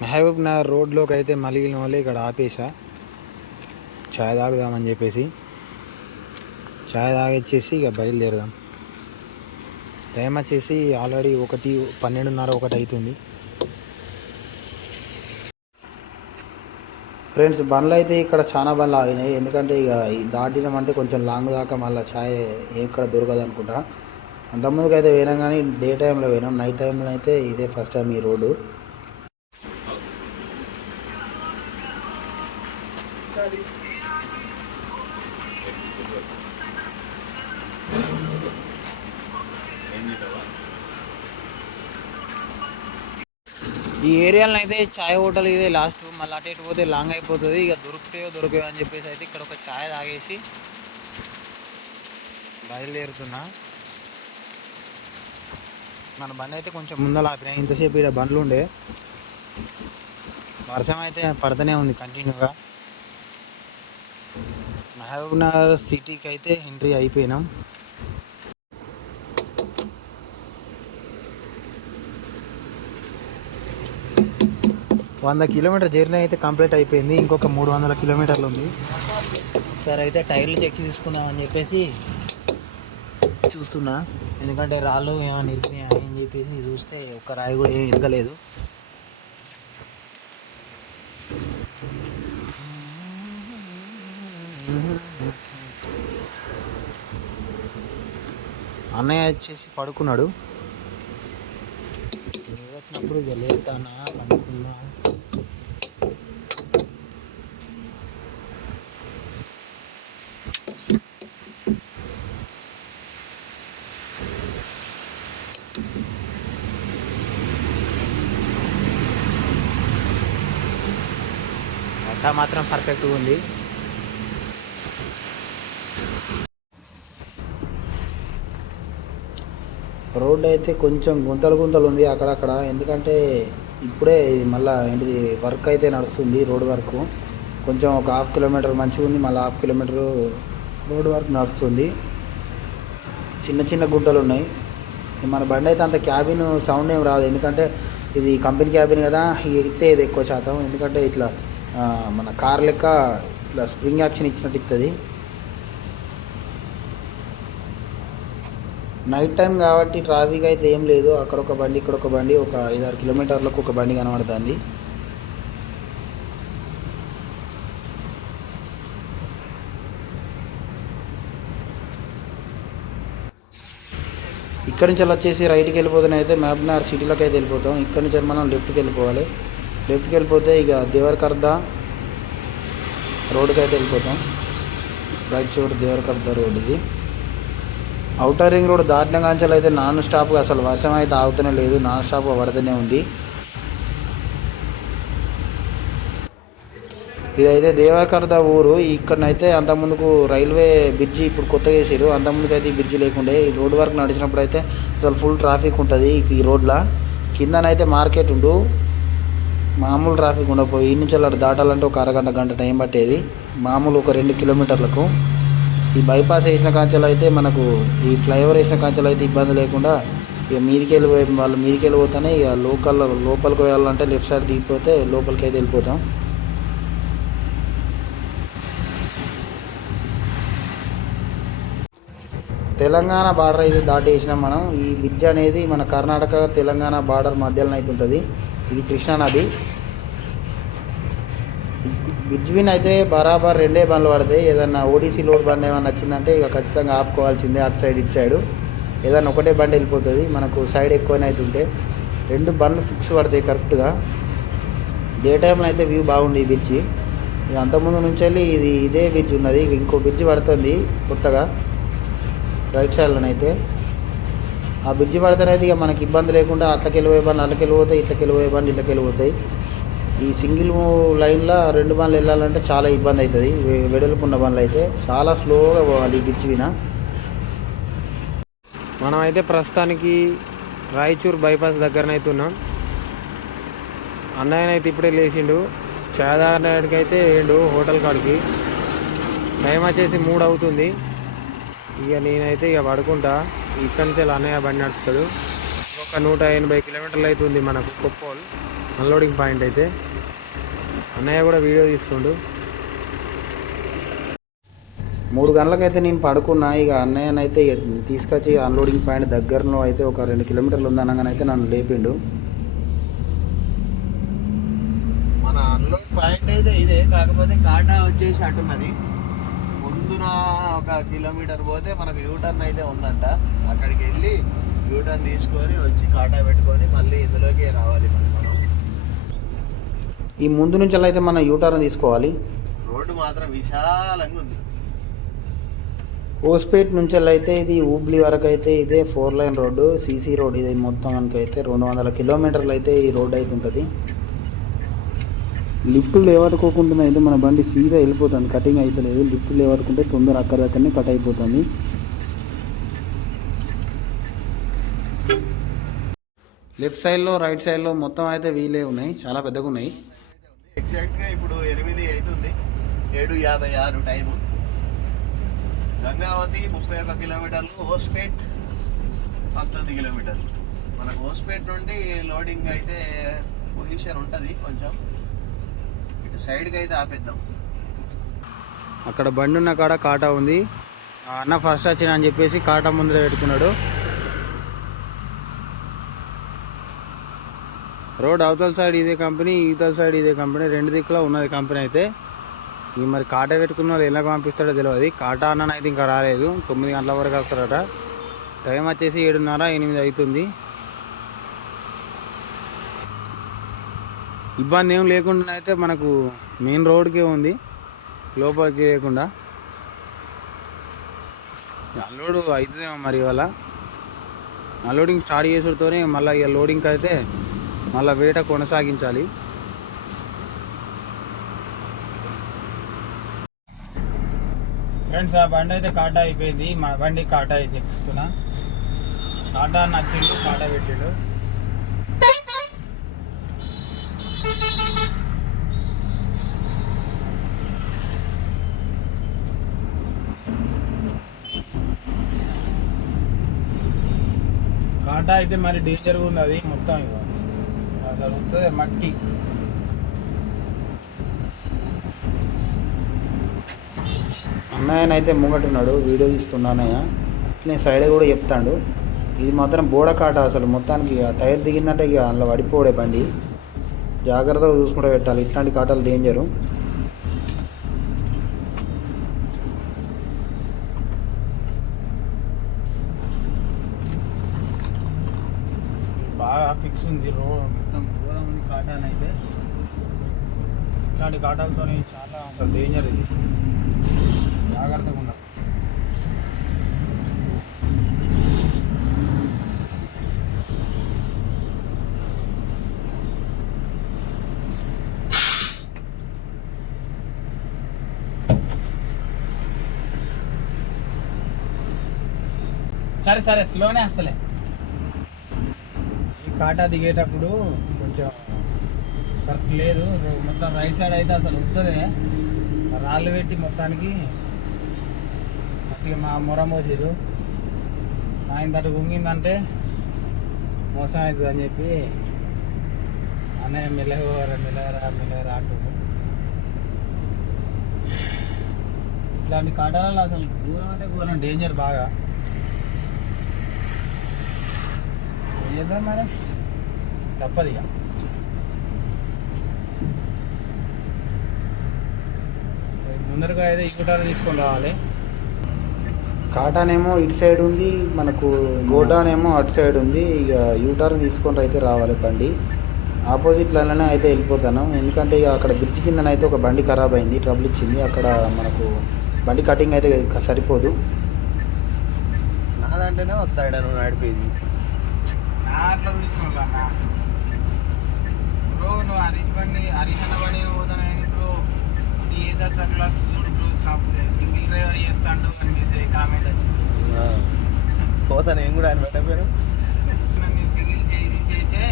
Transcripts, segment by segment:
మహబూబ్ నగర్ రోడ్లోకి అయితే మలిగిన వాళ్ళే ఇక్కడ ఆపేసా ఛాయ్ తాగుదామని చెప్పేసి. ఛాయ్ తాగిచ్చేసి ఇక బయలుదేరదాం. టైం వచ్చేసి ఆల్రెడీ 12:30 అవుతుంది. ఫ్రెండ్స్, బండ్లు అయితే ఇక్కడ చాలా బండ్లు ఆగినాయి. ఎందుకంటే ఇక దాటినామంటే కొంచెం లాంగ్ దాకా మళ్ళీ ఛాయ్ ఎక్కడ దొరకదు అనుకుంటా. అంతకుముందుకు అయితే పోయినాం, కానీ డే టైంలో పోయినాం. నైట్ టైంలో అయితే ఇదే ఫస్ట్ టైం ఈ రోడ్డు. ఈ ఏరియాలో అయితే ఛాయ్ హోటల్ ఇదే లాస్ట్. మళ్ళీ అటు ఇటు పోతే లాంగ్ అయిపోతుంది. ఇక దొరుకుతాయో అని చెప్పేసి అయితే ఇక్కడ ఒక ఛాయ్ తాగేసి బయలుదేరుతున్నా. మన బండి అయితే కొంచెం ముందర ఆపినా. ఇంతసేపు ఇక్కడ బండ్లు ఉండే, వర్షం అయితే పడుతూనే ఉంది కంటిన్యూగా. మహబూబ్ నగర్ సిటీకి అయితే ఎంట్రీ అయిపోయినాం. కిలోమీటర్ జర్నీ అయితే కంప్లీట్ అయిపోయింది. ఇంకొక 300 కిలోమీటర్లు ఉంది. సరే అయితే టైర్లు చెక్ తీసుకుందామని చెప్పేసి చూస్తున్నా. ఎందుకంటే రాళ్ళు ఏమైనా ఇరికినాయా అని చెప్పేసి చూస్తే ఒక్క రాయి కూడా ఏమి ఇరకలేదు. అన్నయ్య వచ్చేసి పడుకున్నాడు. వచ్చినప్పుడు ఇక లేపుతానా పండుకున్నా. అట్లా మాత్రం పర్ఫెక్ట్గా ఉంది. రోడ్ అయితే కొంచెం గుంతలు ఉంది అక్కడక్కడ. ఎందుకంటే ఇప్పుడే మళ్ళీ ఏంటిది వర్క్ అయితే నడుస్తుంది. రోడ్ వర్క్ కొంచెం ఒక 1/2 కిలోమీటర్ మంచిగా ఉంది, మళ్ళీ 1/2 కిలోమీటర్ రోడ్ వర్క్ నడుస్తుంది. చిన్న గుంటలు ఉన్నాయి. మన బండి అయితే అంత క్యాబిన్ సౌండ్ ఏం రాదు, ఎందుకంటే ఇది కంపెనీ క్యాబిన్ కదా. ఎత్తే ఇది ఎక్కువ శాతం, ఎందుకంటే ఇట్లా మన కార్ లెక్క ఇట్లా స్ప్రింగ్ యాక్షన్ ఇచ్చినట్టు ఇస్తుంది. నైట్ టైం కాబట్టి ట్రాఫిక్ అయితే ఏం లేదు. అక్కడ ఒక బండి, ఇక్కడ ఒక బండి, ఒక 5-6 కిలోమీటర్లకు ఒక బండి కనబడుతుంది. ఇక్కడి నుంచి వచ్చేసి రైట్కి వెళ్ళిపోతేనే అయితే మహబూబ్ నగర్ సిటీలోకి అయితే వెళ్ళిపోతాం. ఇక్కడి నుంచి మనం లెఫ్ట్కి వెళ్ళిపోవాలి. లెఫ్ట్కి వెళ్ళిపోతే ఇక దేవరకర్ద రోడ్డుకి అయితే వెళ్ళిపోతాం. రాయచూర్ దేవరకర్ద రోడ్ ఇది. ఔటర్ రింగ్ రోడ్ దాటిన కాంచాలు అయితే నాన్ స్టాప్గా, అసలు వర్షం అయితే ఆగుతూనే లేదు, నాన్ స్టాప్గా పడుతూనే ఉంది. ఇదైతే దేవరకర్ద ఊరు. ఇక్కడనైతే అంతకుముందుకు రైల్వే బ్రిడ్జి ఇప్పుడు కొత్తగా వేసారు. అంతకుముందుకు అయితే ఈ బ్రిడ్జి లేకుండే. ఈ రోడ్ వర్క్ నడిచినప్పుడు అయితే అసలు ఫుల్ ట్రాఫిక్ ఉంటుంది ఈ రోడ్లో. కిందనైతే మార్కెట్ ఉండు, మామూలు ట్రాఫిక్ ఉండకపోయి ఈ నుంచి అలా దాటాలంటే ఒక గంట టైం పట్టేది, మామూలు ఒక 2 కిలోమీటర్లకు. ఈ బైపాస్ వేసిన కాంచెలు అయితే మనకు, ఈ ఫ్లైఓవర్ వేసిన కాంచెలు అయితే ఇబ్బంది లేకుండా ఇక మీదికి వెళ్ళిపోయి వాళ్ళు మీదికి వెళ్ళిపోతానే ఇక లోపలికి వెళ్ళాలంటే లెఫ్ట్ సైడ్ దిగిపోతే లోపలికి అయితే వెళ్ళిపోతాం. తెలంగాణ బార్డర్ అయితే దాటేసినాం మనం. ఈ బ్రిడ్జ్ అనేది మన కర్ణాటక తెలంగాణ బార్డర్ మధ్యలో అయితే ఉంటుంది. ఇది కృష్ణానది. బ్రిడ్జ్ విన్ అయితే బరాబర్ 2 బండ్లు పడతాయి. ఏదన్నా ఓడీసీ లోడ్ బండి ఏమన్నా వచ్చిందంటే ఇక ఖచ్చితంగా ఆపుకోవాల్సిందే. అటు సైడ్ ఇటు సైడు ఏదన్నా ఒకటే బండి వెళ్ళిపోతుంది. మనకు సైడ్ ఎక్కువనే అయితే ఉంటే 2 బండ్లు ఫిక్స్ పడతాయి కరెక్ట్గా. డే టైంలో అయితే వ్యూ బాగుంది ఈ బ్రిడ్జి. ఇది అంతకుముందు నుంచి వెళ్ళి ఇదే బ్రిడ్జ్ ఉన్నది. ఇంకో బ్రిడ్జి పడుతుంది కొత్తగా రైట్ సైడ్లోనైతే. ఆ బ్రిడ్జి పడితేనైతే ఇక మనకి ఇబ్బంది లేకుండా అట్లకి వెళ్ళిపోయే బండ్లు అట్లకి వెళ్ళిపోతాయి, ఇట్లకి వెళ్ళిపోయే బండ్లు ఇట్లకి వెళ్ళిపోతాయి. ఈ సింగిల్ లైన్లో 2 బండ్లు వెళ్ళాలంటే చాలా ఇబ్బంది అవుతుంది. వెడల్పు ఉన్న బండ్లు అయితే చాలా స్లోగా పోవాలి ఈ బ్రిడ్జ్ విన. మనమైతే ప్రస్తుతానికి రాయచూర్ బైపాస్ దగ్గరనైతే ఉన్నాం. అన్నయ్యనైతే ఇప్పుడే లేచిండు, చాయ్ తాగడానికి అయితే వేయండు హోటల్ కాడికి. టైం వచ్చేసి 3 అవుతుంది. ఇక నేనైతే ఇక పడుకుంటా. ఇక్కడి నుంచి అన్నయ్య బండి నడుపుతాడు. ఒక 180 కిలోమీటర్లు అవుతుంది మనకు కొప్పోల్. అన్లోడింగ్ పాయింట్ అయితే. అన్నయ్య కూడా వీడియో తీస్తుండు. 3 గంటలకైతే నేను పడుకున్నా. ఇక అన్నయ్యనైతే తీసుకొచ్చి అన్లోడింగ్ పాయింట్ దగ్గరలో అయితే ఒక 2 కిలోమీటర్లు ఉందనగానైతే నన్ను లేపిండు. మన అన్లోడ్ పాయింట్ అయితే ఇదే, కాకపోతే కాటా వచ్చేసి అటున్నది. ముందున ఒక కిలోమీటర్ పోతే మనకు యూటర్న్ అయితే ఉందంట. అక్కడికి వెళ్ళి యూటర్న్ తీసుకొని వచ్చి కాటా పెట్టుకొని మళ్ళీ ఇందులోకి రావాలి మనం. ఈ ముందు నుంచి అయితే మనం యూటర్న్ తీసుకోవాలి. రోడ్డు మాత్రం విశాలంగా ఉంది. హోస్పేట్ నుంచి అయితే ఇది హుబ్లీ వరకు అయితే ఇదే 4 లైన్ రోడ్డు, సీసీ రోడ్. ఇది మొత్తం మనకైతే 200 కిలోమీటర్లు అయితే ఈ రోడ్ అయితే ఉంటుంది. లిఫ్ట్ లేవట్టుకోకుండా అయితే మన బండి సీదా వెళ్ళిపోతుంది, కటింగ్ అయిపోలేదు. లిఫ్ట్ లేవట్టుకుంటే తొందర అక్కడ దగ్గరనే కట్ అయిపోతుంది. లెఫ్ట్ సైడ్లో రైట్ సైడ్లో మొత్తం అయితే వీలే ఉన్నాయి, చాలా పెద్దగా ఉన్నాయి. ఎగ్జాక్ట్గా ఇప్పుడు 8 అవుతుంది, 7:56 టైము. గంగావతి 31 కిలోమీటర్లు, హోస్పేట్ 19 కిలోమీటర్లు. మనకు హోస్పేట్ నుండి లోడింగ్ అయితే పొజిషన్ ఉంటుంది కొంచెం. ఇటు సైడ్కి అయితే ఆపేద్దాం. అక్కడ బండి ఉన్న కాడ కాటా ఉంది. ఆ అన్న ఫస్ట్ వచ్చిన అని చెప్పేసి కాటా ముందర పెట్టుకున్నాడు. రోడ్ అవతల సైడ్ ఇదే కంపెనీ, ఇవతల సైడ్ ఇదే కంపెనీ, 2 దిక్కులో ఉన్నది కంపెనీ అయితే. ఇక మరి కాటా పెట్టుకున్న వాళ్ళు ఎలా పంపిస్తాడో తెలియదు. కాటా అన్న అయితే ఇంకా రాలేదు, 9 గంటల వరకు వస్తారట. టైం వచ్చేసి 7:30, 8 అవుతుంది. ఇబ్బంది ఏం లేకుండా అయితే మనకు మెయిన్ రోడ్కే ఉంది, లోపలికి లేకుండా. అన్లోడ్ అవుతుందేమో మరి ఇవాళ. అన్లోడింగ్ స్టార్ట్ చేసుడుతోనే మళ్ళీ ఇక లోడింగ్కి అయితే మళ్ళీ వేట కొనసాగించాలి. ఫ్రెండ్స్, ఆ బండి అయితే కాటా అయిపోయింది. మన బండి కాటా అయితే ఎక్కిస్తున్నా. కాటా నచ్చిండు, కాటా పెట్టిండు. కాటా అయితే మరి డేంజర్గా ఉంది. అది మొత్తం ఇక అసలు వస్తుంది మట్టి. అన్నయ్యనైతే ముంగటున్నాడు, వీడియో తీస్తున్నా అన్నయ్య. అట్లనే సైడ్ కూడా చెప్తాడు. ఇది మాత్రం బోడ కాట అసలు మొత్తానికి. ఆ టైర్ దిగిందంటే ఇక అందులో పడిపోడే బండి. జాగ్రత్తగా చూసుకుంటూ పెట్టాలి, ఇట్లాంటి కాటాలు డేంజరు. బాగా ఫిక్స్ ఉంది రోడ్ మొత్తం, దూరం ఉంది కాటానైతే. ఇట్లాంటి కాటాలతో చాలా అసలు డేంజర్. ఇది జాగ్రత్తగా ఉండాలి. సరే సరే స్లోనే వస్తలే. ఈ కాటా దిగేటప్పుడు కొంచెం కరెక్ట్ లేదు. మొత్తం రైట్ సైడ్ అయితే అసలు వస్తుంది. రాళ్ళు పెట్టి మొత్తానికి మా మొర మోసారు. ఆయన తట్టు గుంగిందంటే మోసం అవుతుంది అని చెప్పి అన్నయ్య మెల్లగరా అంటుంది. ఇట్లాంటి కాటాలలో అసలు దూరం అంటే ఘోరం డేంజర్ బాగా. ఏం చేద్దాం మరి, తప్పదు ఇక. ముందరగా అయితే యూటర్న్ తీసుకొని రావాలి. కాటానేమో ఇటు సైడ్ ఉంది, మనకు గోడానేమో అటు సైడ్ ఉంది. ఇక యూటర్న్ తీసుకొని అయితే రావాలి బండి. ఆపోజిట్ లైన్లోనే అయితే వెళ్ళిపోతాను. ఎందుకంటే ఇక అక్కడ బ్రిడ్జ్ కిందనైతే ఒక బండి ఖరాబ్ అయింది, ట్రబుల్ ఇచ్చింది. అక్కడ మనకు బండి కటింగ్ అయితే సరిపోదు. నాదంటేనే వస్తాడు నువ్వు నడిపేది. అట్లా చూసుకున్నా బ్రో, నువ్వు హరీష్ అన్న బండి పోతాను. ఇప్పుడు సిఎస్ఆర్ ట్రక్లో సింగిల్ డ్రైవర్ చేస్తాడు అని కామెంట్ వచ్చింది. పోతా నేను కూడా ఆయన పెట్టకపోయాను. మేము సింగిల్ తీసేసే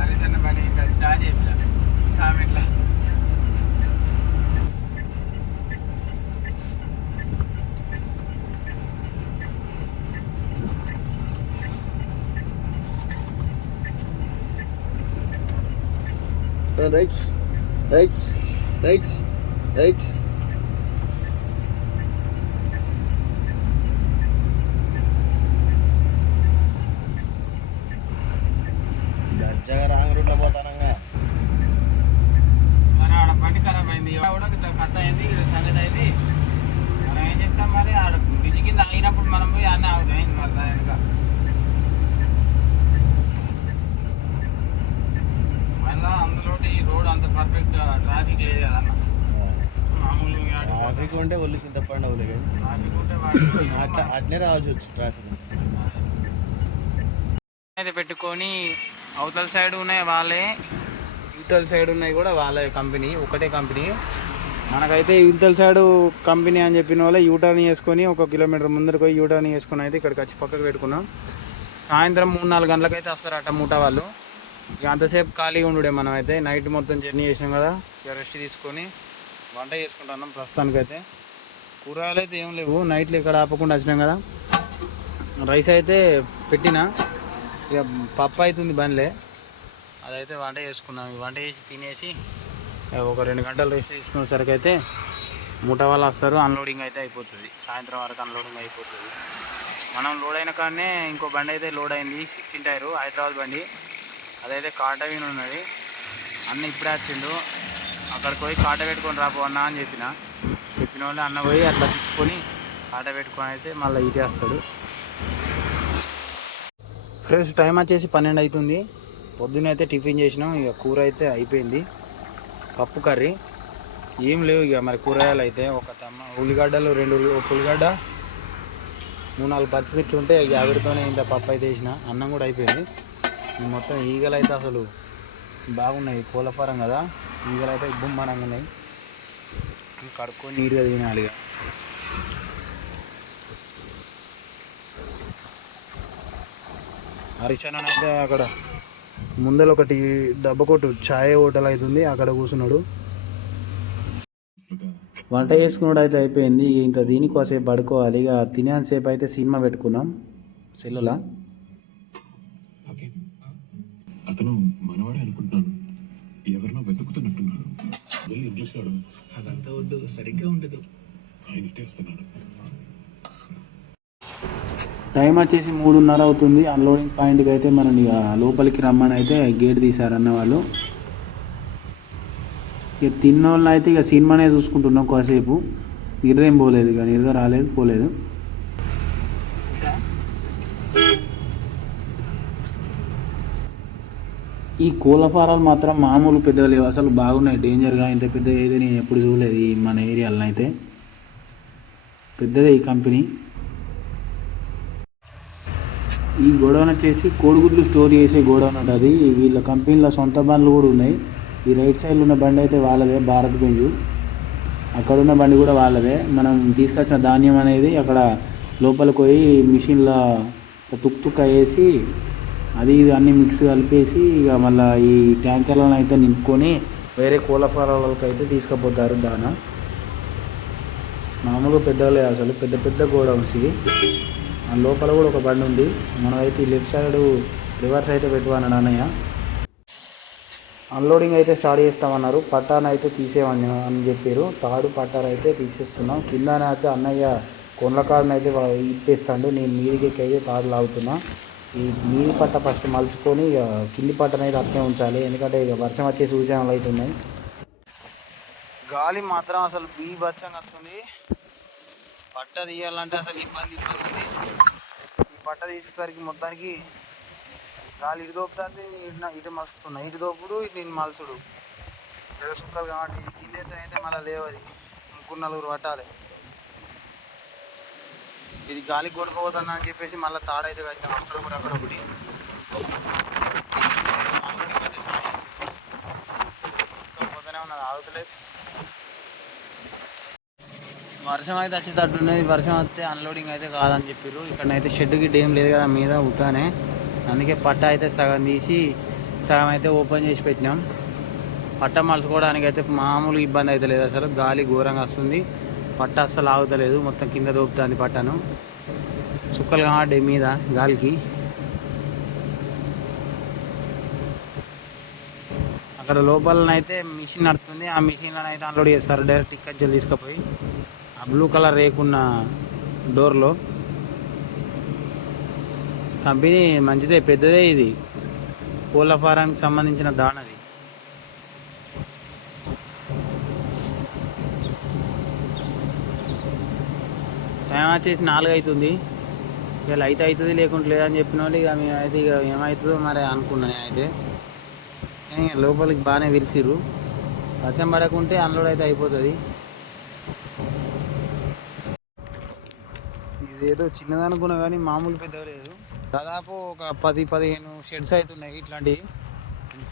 హరీష్ అన్న బండి స్టార్ట్ చెప్పిన కామెంట్లో. Right right right right. దర్జాగా రాంగ్ రూట్లో పోతానంగా. మరి ఆడ బండి ఖరాబ్ అయింది కూడా ఇట్లా కథ అయింది సంగతి అయింది. మనం ఏం చేస్తాం మరి ఆడ బ్రిడ్జ్ కింద ఆగినప్పుడు మనం పోయి అన్నీ ఆగుతాయి మరి దాని వెనుక. మళ్ళీ అందులో ఈ రోడ్ అంత పర్ఫెక్ట్ ట్రాఫిక్ లేదు కదన్న. మామూలుగా ట్రాఫిక్ ఉంటే ఒళ్ళు చింతపండు అవులే కానీ ట్రాఫిక్ ఉంటే అట్నే రావచ్చు ట్రాఫిక్ అయితే పెట్టుకొని అవతల సైడ్ ఉన్నాయి వాళ్ళే, ఇవతల సైడ్ ఉన్నాయి కూడా వాళ్ళే. కంపెనీ ఒకటే కంపెనీ. మనకైతే ఇవతల సైడు కంపెనీ అని చెప్పిన వాళ్ళే యూటర్న్ చేసుకొని 1 కిలోమీటర్ ముందరికి పోయి యూటర్న్ చేసుకొని అయితే ఇక్కడికి వచ్చి పక్కకు పెట్టుకున్నాం. సాయంత్రం 3-4 గంటలకైతే వస్తారట మూట వాళ్ళు. ఇక అంతసేపు ఖాళీగా ఉండే మనం అయితే నైట్ మొత్తం జర్నీ చేసినాం కదా, ఇక రెస్ట్ తీసుకొని వంట చేసుకుంటున్నాం ప్రస్తుతానికైతే. కూరగాయలు అయితే ఏం లేవు, నైట్లో ఇక్కడ ఆపకుండా వచ్చినాం కదా. రైస్ అయితే పెట్టినా, ఇక పప్పు అవుతుంది బండ్లే, అదైతే వంట చేసుకున్నాం. వంట చేసి తినేసి ఒక 2 గంటలు రెస్ట్ తీసుకునేసరికి అయితే మూట వాళ్ళు వస్తారు, అన్లోడింగ్ అయితే అయిపోతుంది. సాయంత్రం వరకు అన్లోడింగ్ అయిపోతుంది. మనం లోడ్ అయిన కాడనే ఇంకో బండి అయితే లోడ్ అయింది, 16 టైరు హైదరాబాద్ బండి. అదైతే కాటవీన్ ఉన్నది. అన్న ఇప్పుడే వచ్చిండు, అక్కడికి పోయి కాట పెట్టుకొని రాపో అన్న అని చెప్పిన వాళ్ళు అన్న పోయి అట్లా తీసుకొని కాట పెట్టుకొని అయితే మళ్ళీ ఇటే వస్తాడు. ఫ్రెండ్స్ టైం వచ్చేసి 12 అవుతుంది. పొద్దున్న అయితే టిఫిన్ చేసినాం, ఇక కూర అయితే అయిపోయింది. పప్పు కర్రీ ఏం లేవు ఇక మరి కూరగాయలు అయితే. ఒక ఉల్లిగడ్డలు 2 ఉల్లిగడ్డ 3-4 పచ్చిమిర్చి ఉంటే ఇక ఆవిరితోనే ఇంత పప్పు అయితే వేసిన. అన్నం కూడా అయిపోయింది. మొత్తం ఈగలు అయితే అసలు బాగున్నాయి, కోళ్ళ ఫారం కదా, ఈగలు అయితే గుమ్మనంగా ఉన్నాయి. కడుక్కొని నీట్గా తినాలి. ఇక హరిచందన్ అయితే అక్కడ ముందర ఒకటి డబ్బ కొట్టు ఛాయ్ హోటల్ అవుతుంది, అక్కడ కూర్చున్నాడు. వంట చేసుకున్నాడు అయితే అయిపోయింది. ఇంత దీనికోసేపు పడుకోవాలి. ఇక తినేంతసేపు అయితే సినిమా పెట్టుకున్నాం సెల్లులా. అతను మనవాడే అనుకుంటున్నాను, ఎవరినో వెతుకుతున్నట్టున్నాడు. వెళ్ళి ఇంగ్లీష్ వాడు. అదంతా వద్దు, సరిగ్గా ఉండదు. ఆయన ఇట్టే వస్తున్నాడు. టైం వచ్చేసి 3:30 అవుతుంది. అన్లోడింగ్ పాయింట్కి అయితే మనం ఇక లోపలికి రమ్మని అయితే గేట్ తీశారన్న వాళ్ళు. ఇక తిన్న వాళ్ళు అయితే ఇక సినిమానే చూసుకుంటున్నాం కాసేపు. నిద్ర ఏం పోలేదు, ఇక నిద్ర రాలేదు పోలేదు. ఈ కోళ్ళ ఫారాలు మాత్రం మామూలు పెద్దగా లేవు, అసలు బాగున్నాయి. డేంజర్గా ఇంత పెద్ద అయితే నేను ఎప్పుడు చూడలేదు ఈ మన ఏరియాలో. అయితే పెద్దదే ఈ కంపెనీ. ఈ గోడౌన్ వచ్చేసి కోడిగుడ్లు స్టోర్ చేసే గోడౌన్ ఉంటుంది. వీళ్ళ కంపెనీలో సొంత బండ్లు కూడా ఉన్నాయి. ఈ రైట్ సైడ్లో ఉన్న బండి అయితే వాళ్ళదే, భారత్ బెంజు. అక్కడ ఉన్న బండి కూడా వాళ్ళదే. మనం తీసుకొచ్చిన ధాన్యం అనేది అక్కడ లోపలికి పోయి మిషన్లో తుక్తుక్క వేసి అది ఇది అన్నీ మిక్స్ కలిపేసి ఇక మళ్ళీ ఈ ట్యాంకర్లను అయితే నింపుకొని వేరే కోళ్ళ ఫారాలకు అయితే తీసుకుపోతారు దానా. మామూలుగా పెద్దలే, అసలు పెద్ద పెద్ద గోడౌన్స్ ఇవి. ఆ లోపల కూడా ఒక బండి ఉంది. మనమైతే లెఫ్ట్ సైడ్ రివర్స్ అయితే పెట్టుకున్నాడు అన్నయ్య. అన్లోడింగ్ అయితే స్టార్ట్ చేస్తామన్నారు. పట్టాను అయితే తీసేవని అని చెప్పారు. తాడు పట్టాను అయితే తీసేస్తున్నాం. కిందనే అయితే అన్నయ్య కొండ్ల కాడను అయితే ఇప్పేస్తాడు. నేను మీదికి అయితే తాడు లాగుతున్నా. ఈ నీటి పట్ట ఫస్ట్ మలుచుకొని ఇక కింది పట్టను అయితే అట్నే ఉంచాలి, ఎందుకంటే ఇక వర్షం వచ్చే సూచనలు అవుతున్నాయి. గాలి మాత్రం అసలు బీభత్సంగా వస్తుంది. పట్ట తీయాలంటే అసలు ఇబ్బంది ఉంది. ఈ పట్ట తీసేసరికి మొత్తానికి గాలి ఇటు దోపుతుంది, ఇటు మలుస్తున్నాయి. ఇటు దోపుడు ఇటు నేను మలుసుడు ఏదో సుక్కలు కాబట్టి కింద అయితే మళ్ళీ లేవది. 3-4 పట్టాలి. ఇది గాలికి కొట్టుకోవద్దన్నా అని చెప్పేసి మళ్ళీ తాడైతే కట్టినాం. అక్కడ ఒకటి పోతూనే ఉన్నది, ఆగుతలేదు. వర్షం అయితే వచ్చేటట్టున్నది. వర్షం వస్తే అన్లోడింగ్ అయితే కాదని చెప్పారు. ఇక్కడనైతే షెడ్ గిడ్డ ఏం లేదు కదా మీద ఉతానే, అందుకే పట్ట అయితే సగం తీసి సగం అయితే ఓపెన్ చేసి పెట్టినాం. పట్ట మలుచుకోవడానికి అయితే మామూలు ఇబ్బంది అయితే లేదు. అసలు గాలి ఘోరంగా వస్తుంది. పట్ట అస్సలు ఆగుతలేదు, మొత్తం కింద దోపుతుంది పట్టను. చుక్కలు కాబట్టి మీద గాలికి అక్కడ లోపలనైతే మిషన్ నడుస్తుంది. ఆ మిషన్లో అయితే అన్లోడ్ చేస్తారు డైరెక్ట్ ఇక్కడి నుంచి తీసుకుపోయి. ఆ బ్లూ కలర్ రేకున్న డోర్లో కంపెనీ మంచిదే, పెద్దదే. ఇది కోళ్ళ ఫారానికి సంబంధించిన దాణది. టైం వచ్చేసి 4 అవుతుంది. ఇక లైట్ అవుతుంది లేకుంటే లేదని చెప్పిన వాళ్ళు ఇక మేమైతే ఇక ఏమవుతుందో మరి అనుకున్నాను. అయితే లోపలికి బాగానే పిలిచిర్రు. వర్షం పడకుంటే అన్లోడ్ అయితే అయిపోతుంది. ఇదేదో చిన్నదనుకున్నా కానీ మామూలు పెద్ద లేదు. దాదాపు ఒక 10-15 షెడ్స్ అవుతున్నాయి ఇట్లాంటివి.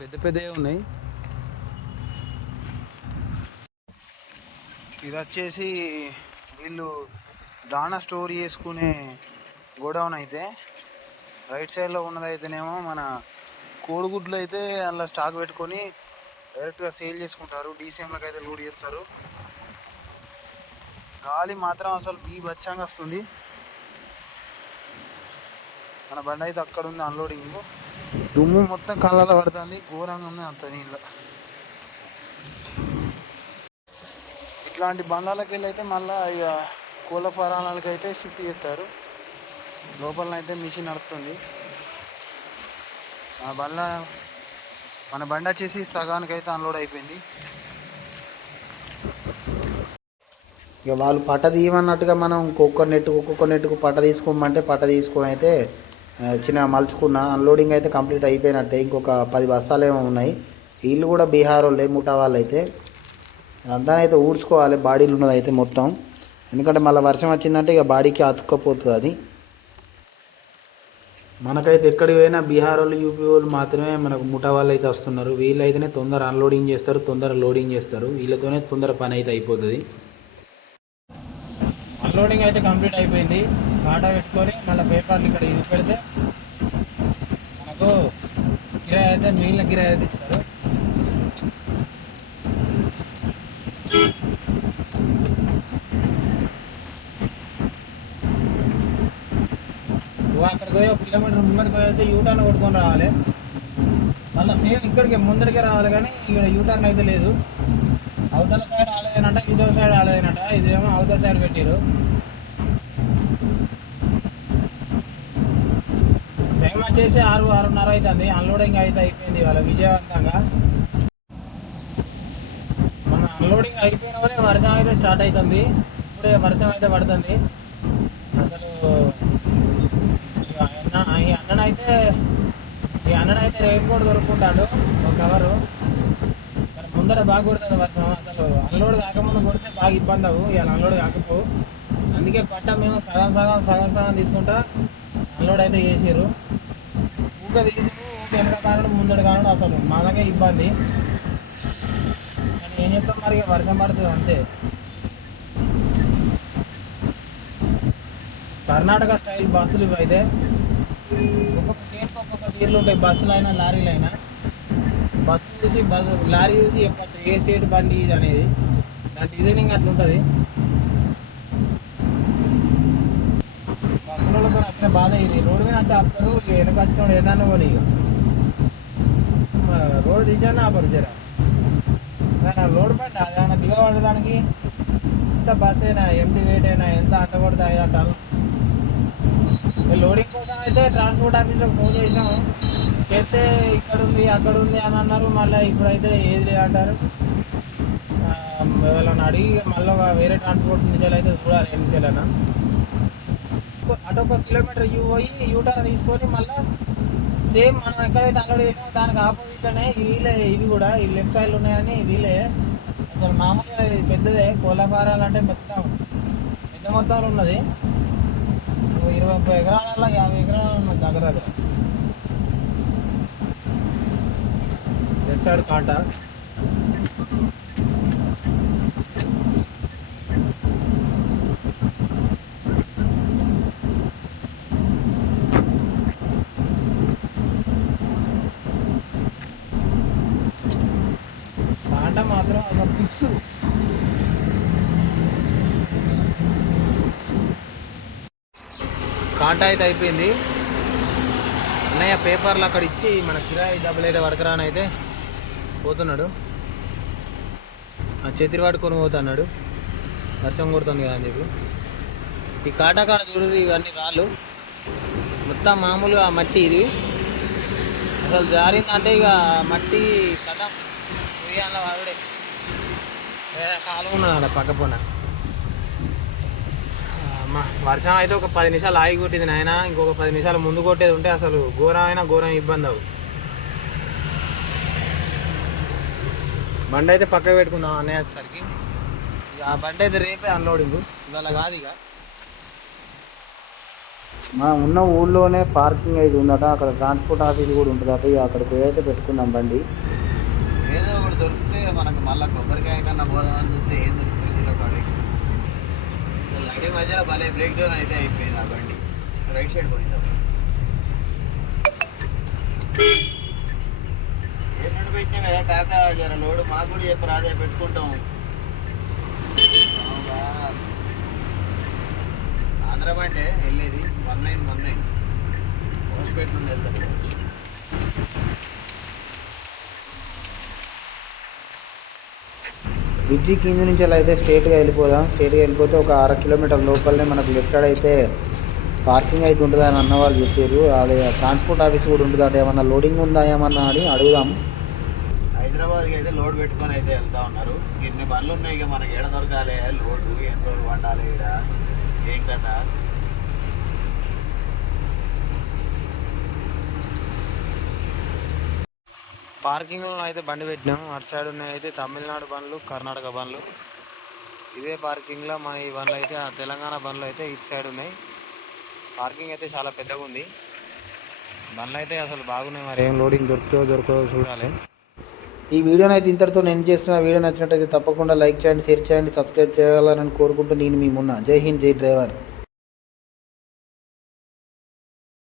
పెద్ద పెద్దవి ఉన్నాయి. ఇది వచ్చేసి వీళ్ళు దాణా స్టోర్ చేసుకునే గోడౌన్. అయితే రైట్ సైడ్లో ఉన్నదైతేనేమో మన కోడిగుడ్లు అయితే అందులో స్టాక్ పెట్టుకొని డైరెక్ట్గా సేల్ చేసుకుంటారు. డీసీఎంలకు అయితే లోడ్ చేస్తారు. గాలి మాత్రం అసలు బీభత్సంగా వస్తుంది. మన బండి అయితే అక్కడ ఉంది అన్లోడింగ్. దుమ్ము మొత్తం కళ్ళలో పడుతుంది. ఘోరంగా ఉంది అంత నీళ్ళు. ఇట్లాంటి బండ్లకి వెళ్ళి అయితే మళ్ళీ ఇక కోళ్ళ ఫారాలకి అయితే షిఫ్ట్ చేస్తారు. లోపలనైతే మిషన్ నడుస్తుంది. మన బండి వచ్చేసి సగానికి అయితే అన్లోడ్ అయిపోయింది. ఇక వాళ్ళు పట్ట తీయమన్నట్టుగా మనం ఒక్కొక్క నెట్టుకు పట్ట తీసుకోమంటే పట్ట తీసుకొని అయితే చిన్న మలుచుకున్న అన్లోడింగ్ అయితే కంప్లీట్ అయిపోయినట్టే. ఇంకొక 10 బస్తాలు ఏమో ఉన్నాయి. వీళ్ళు కూడా బీహార్ వాళ్ళే, ముఠా వాళ్ళు అయితే అంతా అయితే ఊడ్చుకోవాలి. బాడీలు ఉన్నది అయితే మొత్తం. ఎందుకంటే మళ్ళీ వర్షం వచ్చిందంటే ఇక బాడీకి అతుక్కపోతుంది అది. మనకైతే ఎక్కడికి పోయినా బీహార్ వాళ్ళు, యూపీ వాళ్ళు మాత్రమే మనకు ముఠా వాళ్ళు అయితే వస్తున్నారు. వీళ్ళు అయితేనే తొందర అన్లోడింగ్ చేస్తారు, తొందర లోడింగ్ చేస్తారు. వీళ్ళతోనే తొందర పని అయితే అయిపోతుంది. అన్లోడింగ్ అయితే కంప్లీట్ అయిపోయింది. కాటా పెట్టుకొని మళ్ళీ పేపర్లు ఇక్కడ ఇది పెడితే మనకు కిరాయి అయితే మిగిలిన కిరాయి అయితే ఇస్తారు. అక్కడికి పోయి 1 కిలోమీటర్ ముందరికి పోయి అయితే యూటర్న్ కొట్టుకొని రావాలి. మళ్ళీ సేమ్ ఇక్కడికి ముందరికే రావాలి. కానీ ఇక్కడ యూటర్న్ అయితే లేదు. అవతల సైడ్ ఆలేదనట, ఇదొక సైడ్ ఆలేదనట. ఇదేమో అవతల సైడ్ పెట్టారు. టైం వచ్చేసి 6-6:30 అవుతుంది. అన్లోడింగ్ అయితే అయిపోయింది వాళ్ళ విజయవంతంగా. మన అన్లోడింగ్ అయిపోయిన వల్లే వర్షం అయితే స్టార్ట్ అవుతుంది. ఇప్పుడే వర్షం అయితే పడుతుంది. అసలు ఈ అన్ననైతే రెయిన్ కోట్ దొరుకుతుంటాడు ఒక కవరు. కానీ ముందర బాగా కొడుతుంది వర్షం. అసలు అన్లోడ్ కాకముందు కొడితే బాగా ఇబ్బంది అవ్వు. ఇవాళ అన్లోడ్ కాకపోవు. అందుకే పట్ట మేము సగం తీసుకుంటా అన్లోడ్ అయితే చేసారు. ఊక తీసుకు వెనక కారణం ముందడు కారణం అసలు మనకే ఇబ్బంది. కానీ ఏం చెప్తాం మరి, వర్షం పడుతుంది అంతే. కర్ణాటక స్టైల్ బస్సులు ఇవి అయితే ఒక్కొక్క స్టేట్కి ఒక్కొక్క తీర్లు ఉంటాయి. బస్సులు అయినా లారీలు అయినా. లారీ చూసి చెప్పచ్చు ఏ స్టేట్ బండి ఇది అనేది. దాని డిజైనింగ్ అట్లా ఉంటుంది. బస్సులతో వచ్చిన బాధ ఇది. రోడ్డు మీద వచ్చి ఆపుతారు. ఇక వెనక వచ్చిన ఏదన్నా కొని ఇక రోడ్డు దిగానే ఆపరు జర. రోడ్డు బండి అదేమన్నా దిగబడడానికి ఎంత బస్ అయినా ఎంటీ వెయిట్ అయినా ఎంత అంత కొడితే 5 అంటారు. లోడింగ్ కోసం అయితే ట్రాన్స్పోర్ట్ ఆఫీస్లోకి ఫోన్ చేసినాము. చేస్తే ఇక్కడ ఉంది అక్కడ ఉంది అని అన్నారు. మళ్ళీ ఇప్పుడైతే ఏది లేదంటారు. ఎవరైనా అడిగి మళ్ళీ వేరే ట్రాన్స్పోర్ట్ నుంచి అయితే చూడాలి ఎన్ని చేయాలన్నా. అటు 1 కిలోమీటర్ పోయి యూటర్న్ తీసుకొని మళ్ళీ సేమ్ మనం ఎక్కడైతే అన్లోడ్ చేసినామో దానికి ఆపోజిట్లోనే ఇవి కూడా ఈ లెఫ్ట్ సైడ్లో ఉన్నాయని వీళ్ళే. అసలు మామూలుగా ఇది పెద్దదే. కోళ్ళ ఫారాలంటే పెద్ద మొత్తంలో ఉన్నది. 20-30 ఎకరాలలో 50 ఎకరాలు ఉన్నది దగ్గర. Left side కాంటా. కాంటా మాత్రం అసలు ఫిక్స్. కాంటా అయితే అయిపోయింది. అన్నయ్య పేపర్లు అక్కడ ఇచ్చి మన కిరాయి డబ్బులు అయితే పడకరాని అయితే పోతున్నాడు, ఆ ఛత్రి పట్టుకొని పోతున్నాడు, వర్షం కొడుతుంది కదా అని చెప్పి. ఈ కాటాకాడ చూడు, ఇవన్నీ రాళ్ళు మొత్తం మామూలుగా మట్టి. ఇది అసలు జారిందంటే ఇక మట్టి కదా ఉయ్యాల వాడుడే. కాలం ఉన్నది అక్కడ పక్క పొన. అమ్మ వర్షం అయితే ఒక 10 నిమిషాలు ఆగి కొట్టింది నాయన. ఇంకొక 10 నిమిషాలు ముందు కొట్టేది ఉంటే అసలు ఘోరమైన ఘోరం ఇబ్బంది అవు. బండి అయితే పక్కకు పెట్టుకుందాం అనేసరికి ఇక ఆ బండి అయితే రేపే అన్లోడింగ్, ఇవాళ కాదు ఇక. మా ఉన్న ఊళ్ళోనే పార్కింగ్ అయితే ఉందట, అక్కడ ట్రాన్స్పోర్ట్ ఆఫీస్ కూడా ఉంటుందట. ఇక అక్కడికి పోయి అయితే పెట్టుకుందాం బండి. ఏదో ఒకటి దొరికితే మనకు మళ్ళీ కొబ్బరికాయ కన్నా పోదామని చూస్తే ఏం దొరుకుతుంది కిలో పడి. లైట్ మధ్యలో భలే బ్రేక్ డౌన్ అయితే అయిపోయింది ఆ బండి. రైట్ సైడ్ పోయిందా ఏమన్నా పెట్టినావే కాక జర లోడు మాకు కూడా చెప్పరు, అదే పెట్టుకుంటాం. ఆంధ్ర బండే వెళ్ళేది 1919 హోస్పేట నుండి వెళ్తాం. బ్రిడ్జి కింద నుంచి అలా అయితే స్ట్రేట్గా వెళ్ళిపోదాం. స్ట్రేట్గా వెళ్ళిపోతే ఒక 6 కిలోమీటర్ లోపలనే మనకు లెఫ్ట్ సైడ్ అయితే పార్కింగ్ అయితే ఉంటుంది అని అన్న వాళ్ళు చెప్పారు. అదే ట్రాన్స్పోర్ట్ ఆఫీస్ కూడా ఉంటుంది అటు. ఏమన్నా లోడింగ్ ఉందా ఏమన్నా అని అడుగుదాం. హైదరాబాద్కి అయితే లోడ్ పెట్టుకొని అయితే వెళ్తా ఉన్నారు. ఇన్ని బండ్లు ఉన్నాయి, ఇక మనకి ఏడ దొరకాలి లోడు, ఎన్ని రోజులు పట్టాలి ఈడ ఏం కదా. పార్కింగ్లో అయితే బండి పెట్టినాం. అటు సైడ్ ఉన్నాయి అయితే తమిళనాడు బండ్లు, కర్ణాటక బండ్లు. ఇదే పార్కింగ్లో మన ఈ బండ్లు అయితే ఆ తెలంగాణ బండ్లు అయితే ఇటు సైడ్ ఉన్నాయి. పార్కింగ్ అయితే చాలా పెద్దగా ఉంది. బండ్లు అయితే అసలు బాగున్నాయి. మరి ఏం లోడింగ్ దొరకదో చూడాలి. ఈ వీడియోని అయితే ఇంతటితో నేను చేస్తున్న. వీడియో నచ్చినట్టయితే తప్పకుండా లైక్ చేయండి, షేర్ చేయండి, సబ్స్క్రైబ్ చేయాలని కోరుకుంటూ నేను మీ మున్నా. జై హింద్, జై డ్రైవర్.